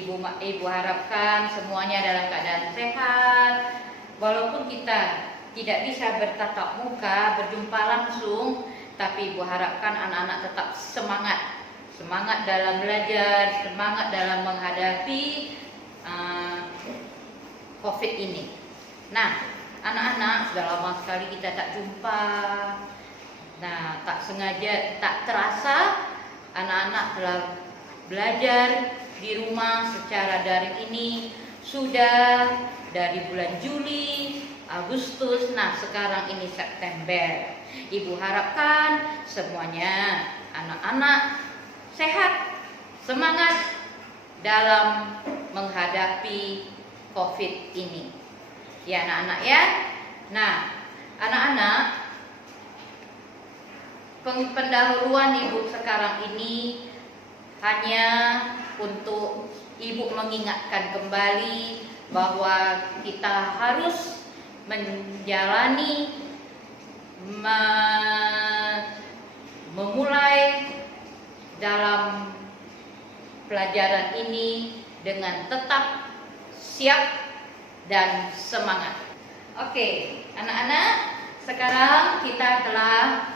Ibu harapkan semuanya dalam keadaan sehat. Walaupun kita tidak bisa bertatap muka, berjumpa langsung, tapi Ibu harapkan anak-anak tetap semangat. Semangat dalam belajar, semangat dalam menghadapi COVID ini. Nah, anak-anak sudah lama sekali kita tak jumpa. Nah, tak sengaja, tak terasa anak-anak telah belajar di rumah secara daring ini sudah dari bulan Juli, Agustus, nah sekarang ini September. Ibu harapkan semuanya anak-anak sehat, semangat dalam menghadapi COVID ini. Ya anak-anak ya. Nah, anak-anak, pendahuluan Ibu sekarang ini hanya untuk Ibu mengingatkan kembali bahwa kita harus menjalani, memulai dalam pelajaran ini dengan tetap siap dan semangat. Oke, anak-anak, sekarang kita telah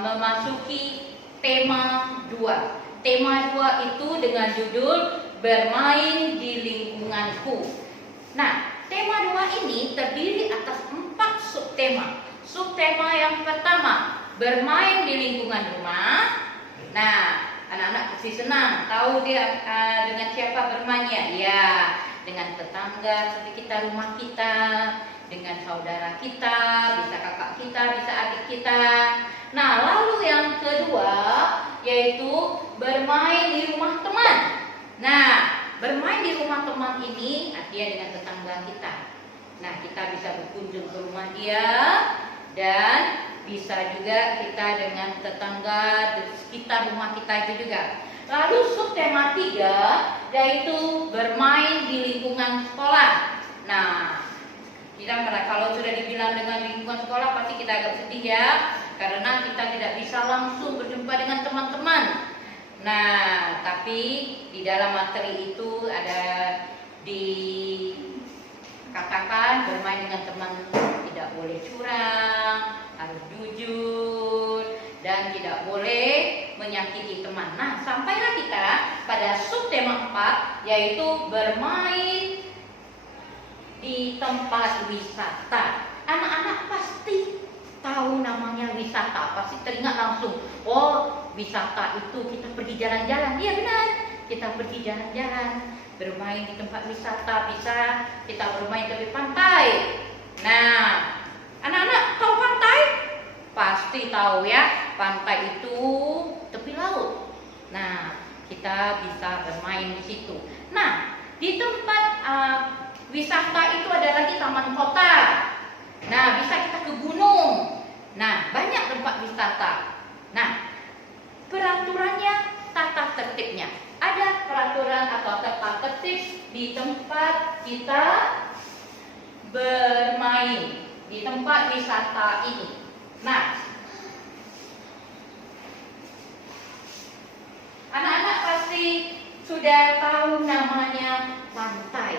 memasuki tema 2. Tema 2 itu dengan judul bermain di lingkunganku. Nah, tema 2 ini terdiri atas 4 subtema. Subtema yang pertama, bermain di lingkungan rumah. Nah, anak-anak pasti senang tahu dia dengan siapa bermainnya. Ya, dengan tetangga seperti kita, rumah kita, dengan saudara kita, bisa kakak kita, bisa adik kita. Nah, lalu yang kedua yaitu bermain di rumah teman. Nah, bermain di rumah teman ini artinya dengan tetangga kita. Nah, kita bisa berkunjung ke rumah dia dan bisa juga kita dengan tetangga di sekitar rumah kita itu juga. Lalu subtema 3 yaitu bermain di lingkungan sekolah. Nah, kita kalau sudah dibilang dengan lingkungan sekolah pasti kita agak sedih ya, karena kita tidak bisa langsung berjumpa dengan teman-teman. Nah, tapi di dalam materi itu ada dikatakan bermain dengan teman tidak boleh curang, harus jujur, dan tidak boleh menyakiti teman. Nah, sampailah kita pada subtema 4 yaitu bermain di tempat wisata. Anak-anak pasti tahu namanya wisata, pasti teringat langsung. Oh, wisata itu kita pergi jalan-jalan. Iya benar, kita pergi jalan-jalan, bermain di tempat wisata. Bisa kita bermain di pantai. Nah, anak-anak tahu pantai? Pasti tahu ya, pantai itu tepi laut. Nah, kita bisa bermain di situ. Nah, di tempat wisata itu ada lagi taman kota. Nah, bisa kita ke gunung. Nah, banyak tempat wisata. Nah, peraturannya, tata tertibnya. Ada peraturan atau tata tertib di tempat kita bermain, di tempat wisata ini. Nah, anak-anak pasti sudah tahu namanya pantai.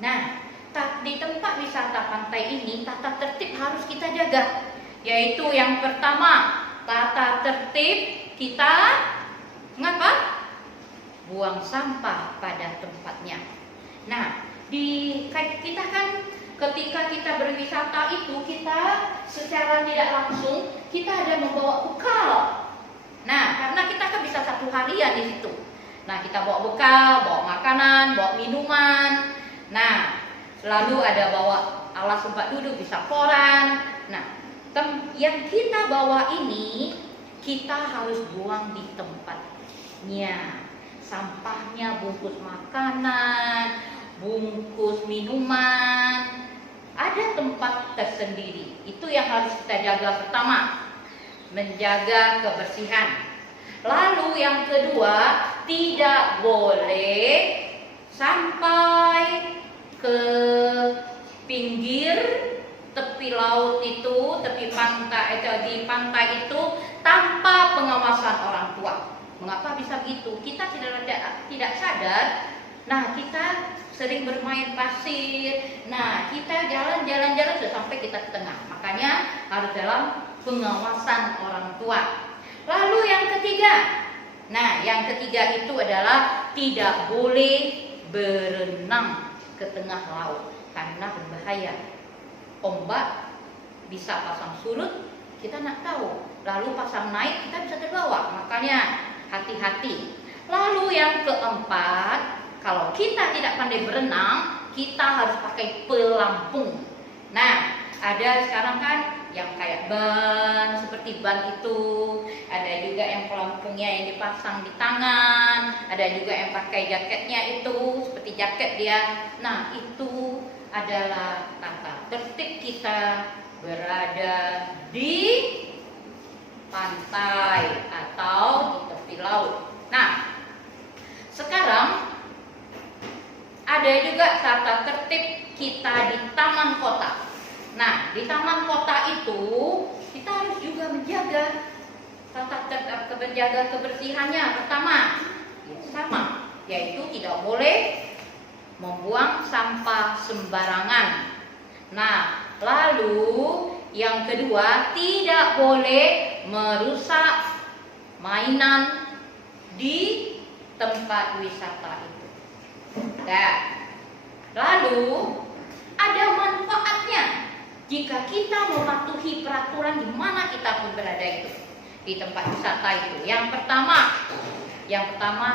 Nah, di tempat wisata pantai ini tata tertib harus kita jaga. Yaitu yang pertama, tata tertib kita mengapa? Buang sampah pada tempatnya. Nah, kita kan ketika kita berwisata itu kita secara tidak langsung kita ada membawa bekal. Nah, karena kita kan bisa 1 harian di situ. Nah, kita bawa bekal, bawa makanan, bawa minuman. Nah, lalu ada bawa alas tempat duduk, bisa koran. Nah, yang kita bawa ini kita harus buang di tempatnya. Sampahnya, bungkus makanan, bungkus minuman, ada tempat tersendiri. Itu yang harus kita jaga pertama, menjaga kebersihan. Lalu yang kedua, tidak boleh sampai ke pinggir tepi laut itu, tepi pantai atau di pantai itu tanpa pengawasan orang tua. Mengapa bisa begitu? Kita tidak sadar. Nah, kita sering bermain pasir. Nah, kita jalan-jalan sudah sampai kita ke tengah. Makanya harus dalam pengawasan orang tua. Lalu yang ketiga. Nah, yang ketiga itu adalah tidak boleh berenang ke tengah laut karena berbahaya. Ombak bisa pasang surut, kita nggak tahu. Lalu pasang naik, kita bisa terbawa. Makanya hati-hati. Lalu yang keempat, kalau kita tidak pandai berenang, kita harus pakai pelampung. Nah, ada sekarang kan yang kayak ban, seperti ban itu. Ada juga yang pelampungnya yang dipasang di tangan. Ada juga yang pakai jaketnya itu, seperti jaket dia. Nah, itu adalah tata tertib kita berada di pantai atau di tepi laut. Nah, sekarang ada juga tata tertib kita di taman kota. Nah, di taman kota itu kita harus juga menjaga tata tertib, menjaga kebersihannya. Pertama, sama, yaitu tidak boleh membuang sampah sembarangan. Nah, lalu yang kedua, tidak boleh merusak mainan di tempat wisata itu. Nah, lalu ada manfaatnya jika kita mematuhi peraturan di mana kita pun berada itu di tempat wisata itu. Yang pertama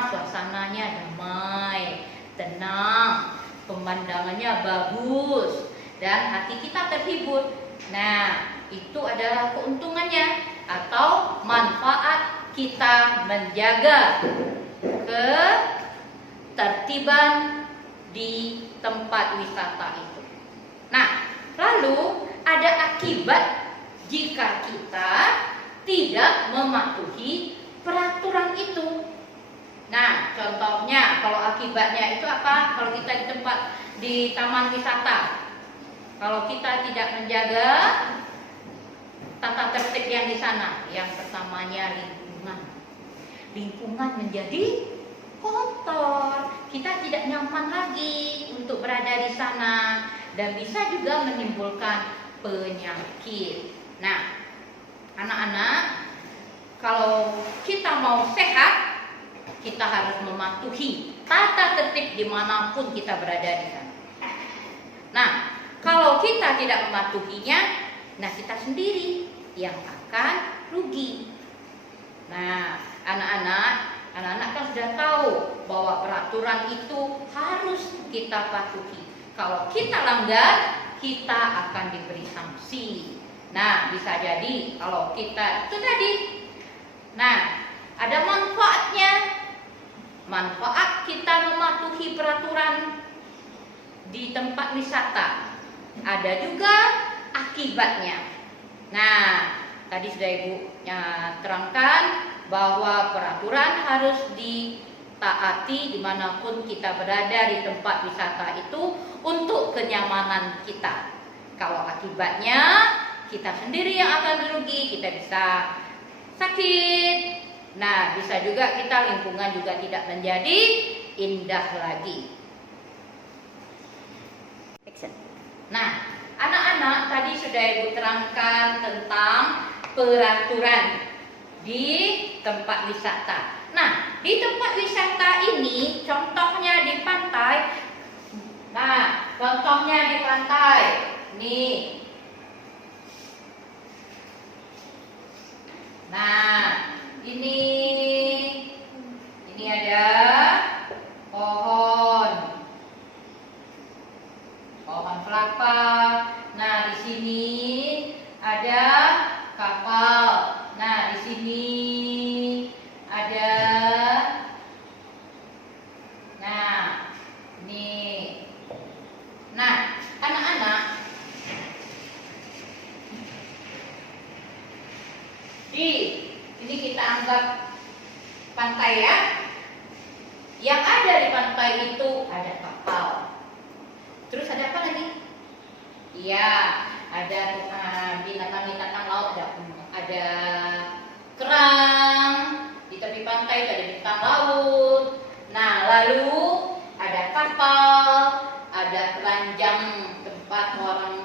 suasananya damai, tenang, pemandangannya bagus, dan hati kita terhibur. Nah, itu adalah keuntungannya atau manfaat kita menjaga ketertiban di tempat wisata itu. Nah, lalu ada akibat jika kita tidak mematuhi peraturan itu. Nah, contohnya kalau akibatnya itu apa? Kalau kita di taman wisata, kalau kita tidak menjaga tata tertib yang di sana, yang pertamanya lingkungan menjadi kotor. Kita tidak nyaman lagi untuk berada di sana dan bisa juga menimbulkan penyakit. Nah, anak-anak, kalau kita mau sehat, kita harus mematuhi tata tertib dimanapun kita berada di sana. Nah, kalau kita tidak mematuhinya, nah kita sendiri yang akan rugi. Nah, anak-anak kan sudah tahu bahwa peraturan itu harus kita patuhi. Kalau kita langgar, kita akan diberi sanksi. Nah, bisa jadi kalau kita itu tadi. Nah, ada manfaatnya. Manfaat kita mematuhi peraturan di tempat wisata. Ada juga akibatnya. Nah, tadi sudah Ibu terangkan bahwa peraturan harus ditaati dimanapun kita berada di tempat wisata itu untuk kenyamanan kita. Kalau akibatnya kita sendiri yang akan rugi, kita bisa sakit. Nah, bisa juga lingkungan juga tidak menjadi indah lagi. Nah, anak-anak tadi sudah Ibu terangkan tentang peraturan di tempat wisata. Nah, di tempat wisata ini contohnya di pantai. Nah, contohnya di pantai. Nih. Nah, ini ada pohon kelapa. Nah, di sini ada kapal. Nah, di sini ada. Nah, ini. Nah, anak-anak, ini kita anggap pantai ya. Yang ada di pantai itu ada kapal. Terus ada apa lagi? Iya, ada binatang-binatang laut, ada kerang. Di tepi pantai itu ada kapal, ada keranjang tempat orang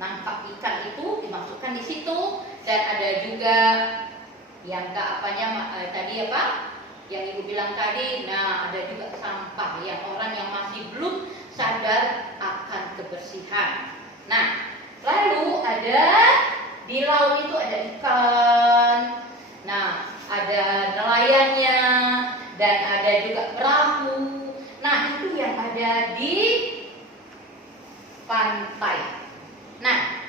nangkap ikan itu dimasukkan di situ, dan ada juga yang tadi apa? Yang ibu bilang tadi, nah ada juga sampah yang orang yang masih belum sadar akan kebersihan. Nah, lalu ada di laut itu ada ikan, nah ada nelayannya, dan ada juga perahu. Nah, itu yang ada di pantai. Nah,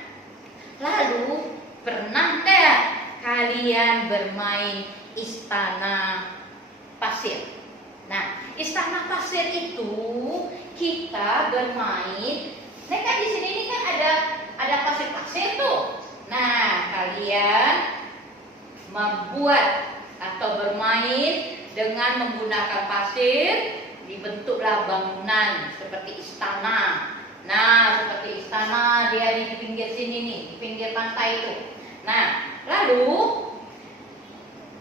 lalu pernahkah kalian bermain istana pasir? Nah, istana pasir itu kita bermain. Nah, kan di sini ini kan ada pasir-pasir tuh. Nah, kalian membuat atau bermain dengan menggunakan pasir, dibentuklah bangunan seperti istana. Nah, seperti istana dia di pinggir sini nih, di pinggir pantai itu. Nah, lalu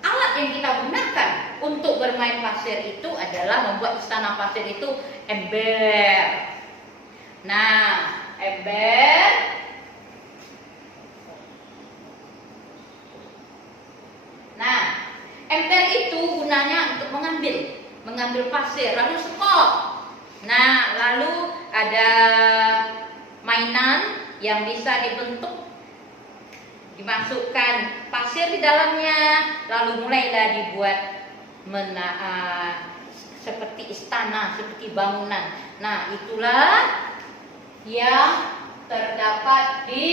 alat yang kita gunakan untuk bermain pasir itu adalah membuat istana pasir itu ember. Nah, ember itu gunanya untuk mengambil pasir lalu sekop. Nah, lalu ada mainan yang bisa dibentuk, dimasukkan pasir di dalamnya, lalu mulailah dibuat seperti istana, seperti bangunan. Nah, itulah yang terdapat di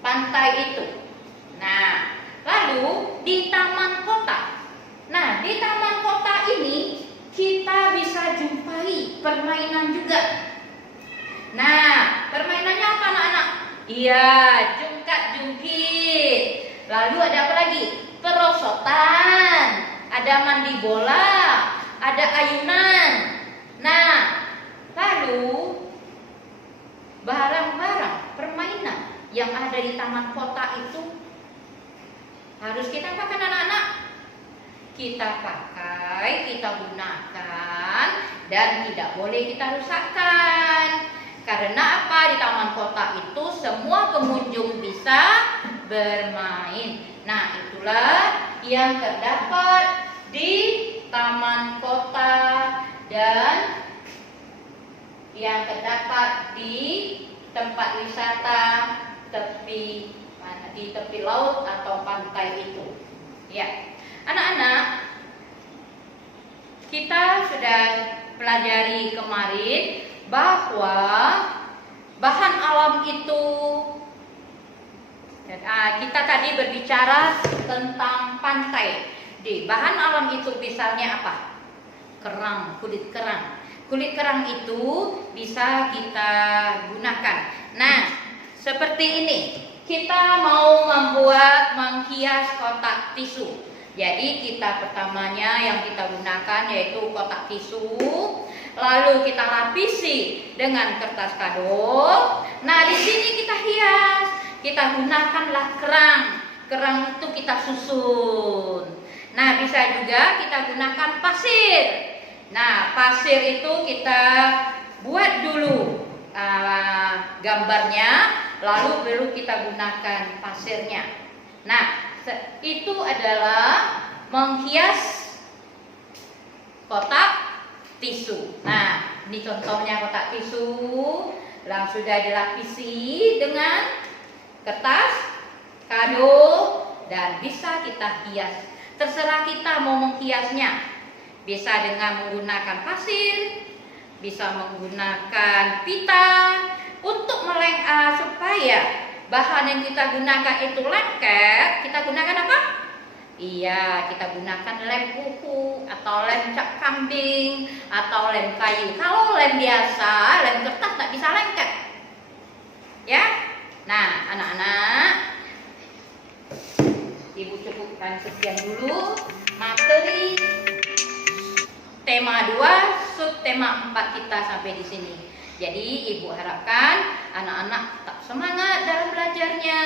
pantai itu. Nah, lalu di taman kota. Nah, di taman kota ini kita bisa jumpai permainan juga. Nah, permainannya apa anak-anak? Iya, jungkat-jungkit. Lalu ada apa lagi? Perosotan, ada mandi bola, ada ayunan. Nah, lalu barang-barang permainan yang ada di taman kota itu harus kita pakai anak-anak. Kita pakai, kita gunakan, dan tidak boleh kita rusakkan. Karena apa? Di taman kota itu semua pengunjung bisa bermain. Nah, itulah yang terdapat di taman kota dan yang terdapat di tempat wisata di tepi laut atau pantai itu. Ya. Anak-anak, kita sudah pelajari kemarin bahwa bahan alam itu, kita tadi berbicara tentang pantai. Di bahan alam itu misalnya apa? Kerang, kulit kerang. Kulit kerang itu bisa kita gunakan. Nah, seperti ini. Kita mau menghias kotak tisu. Jadi kita pertamanya yang kita gunakan yaitu kotak tisu, lalu kita lapisi dengan kertas kado. Nah, di sini kita hias, kita gunakanlah kerang. Kerang itu kita susun. Nah, bisa juga kita gunakan pasir. Nah, pasir itu kita buat dulu gambarnya, lalu baru kita gunakan pasirnya. Nah, itu adalah menghias kotak tisu. Nah, ini contohnya kotak tisu yang sudah dilapisi dengan kertas kado dan bisa kita hias. Terserah kita mau menghiasnya. Bisa dengan menggunakan pasir, bisa menggunakan pita untuk supaya bahan yang kita gunakan itu lengket. Kita gunakan apa? Iya, kita gunakan lem kuku atau lem cap kambing atau lem kayu. Kalau lem biasa, lem kertas tak bisa lengket. Ya. Nah, anak-anak, Ibu cukupkan sekian dulu materi tema 2, subtema 4 kita sampai di sini. Jadi Ibu harapkan anak-anak tetap semangat dalam belajarnya,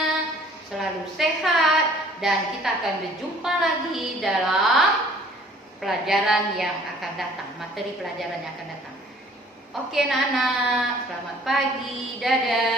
selalu sehat, dan kita akan berjumpa lagi dalam pelajaran yang akan datang, materi pelajaran yang akan datang. Oke anak-anak, selamat pagi, dadah.